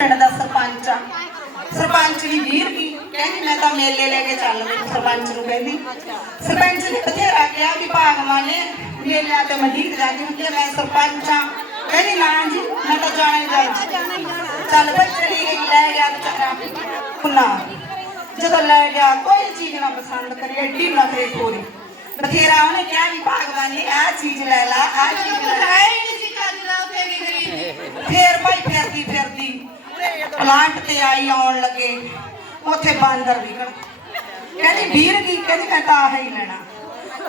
ਪਿੰਡ ਦਾ ਸਰਪੰਚ ਆ। ਸਰਪੰਚ ਦੀ ਵੀਰ ਕੀ? ਕਹਿੰਦੀ ਮੈਂ ਤਾਂ ਮੇਲੇ ਲੈ ਕੇ ਚੱਲ ਮੈਨੂੰ ਸਰਪੰਚ ਨੂੰ ਕਹਿੰਦੀ। ਸਰਪੰਚ ਨੇ ਬਥੇਰਾ ਕਿਹਾ ਵੀ ਭਾਗਵਾਨ ਨੇ ਮੇਲਿਆਂ ਤੇ ਮਜੀਦ ਜਾਂਦੀ ਹੁੰਦੀ ਆ, ਮੈਂ ਸਰਪੰਚ ਆ। ਕਹਿੰਦੀ ਨਾ ਜੀ ਮੈਂ ਤਾਂ ਜਾਣਾ ਹੀ ਜਾਣਾ ਚੱਲ ਭਾਈ ਚਲੀ ਗਈ ਲੈ ਗਿਆ ਵਿਚਾਰਾ ਪੁਨਾ ਜਦੋਂ ਲੈ ਗਿਆ ਕੋਈ ਚੀਜ਼ ਨਾ ਪਸੰਦ ਕਰੀ ਐਡੀ ਨਖਰੇ ਖੋਰੀ। ਬਥੇਰਾ ਉਹਨੇ ਕਿਹਾ ਵੀ ਭਾਗਵਾਨ ਨੇ ਆਹ ਚੀਜ਼ ਲੈ ਲਾ ਆਹ ਚੀਜ਼ ਲੈ ਲਾ ਫੇਰ ਭਾਈ ਫਿਰਦੀ ਫਿਰਦੀ ਪਲਾਂਟ ਤੇ ਆਈ ਆਉਣ ਲੱਗੇ, ਉੱਥੇ ਬਾਂਦਰ ਵਿਗੜ ਕਹਿੰਦੀ, ਵੀਰ ਕੀ? ਕਹਿੰਦੀ, ਮੈਂ ਤਾਂ ਆਹ ਹੀ ਲੈਣਾ।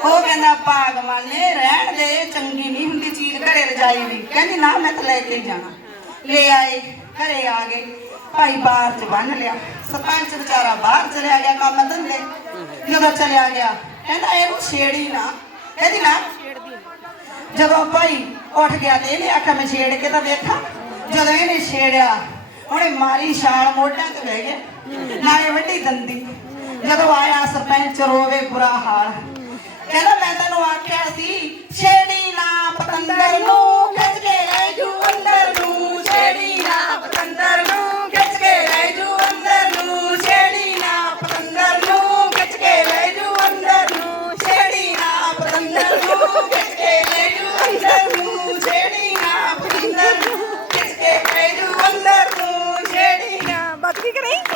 ਉਹ ਕਹਿੰਦਾ ਭਾਗਵਾਨ ਨੇ ਰਹਿਣ ਦੇ, ਚੰਗੀ ਨਹੀਂ ਹੁੰਦੀ ਚੀਜ਼, ਘਰੇ ਰਜਾਈ ਦੀ ਕਹਿੰਦੀ, ਨਾ, ਮੈਂ ਤਾਂ ਲੈ ਕੇ ਹੀ ਜਾਣਾ। ਲੈ ਆਏ, ਘਰੇ ਆ ਗਏ। ਭਾਈ ਬਾਹਰ ਚ ਬੰਨ ਲਿਆ। ਸਰਪੰਚ ਵਿਚਾਰਾ ਬਾਹਰ ਚਲਿਆ ਗਿਆ ਕੰਮ ਧੰਦੇ। ਜਦੋਂ ਚਲਿਆ ਗਿਆ, ਕਹਿੰਦਾ, ਇਹਨੂੰ ਛੇੜੀ ਨਾ। ਕਹਿੰਦੀ, ਨਾ। ਜਦੋਂ ਭਾਈ ਉੱਠ ਗਿਆ ਤੇ ਇਹਨੇ ਆਖਿਆ, ਮੈਂ ਛੇੜ ਕੇ ਤਾਂ ਵੇਖਾਂ ਜਦੋਂ ਇਹਨੇ ਛੇੜਿਆ ਉਹਨੇ ਮਾਰੀ ਛਾਲ ਮੋਢਿਆਂ ਤੇ ਬਹਿ ਗਿਆ। ਨਾਲੇ ਵੱਡੀ ਦੰਦੀ। ਜਦੋਂ ਆਇਆ ਸਰਪੰਚ, ਰੋਵੇ ਬੁਰਾ ਹਾਲ। ਕਹਿੰਦਾ, ਮੈਂ ਤੈਨੂੰ ਆਖਿਆ ਸੀ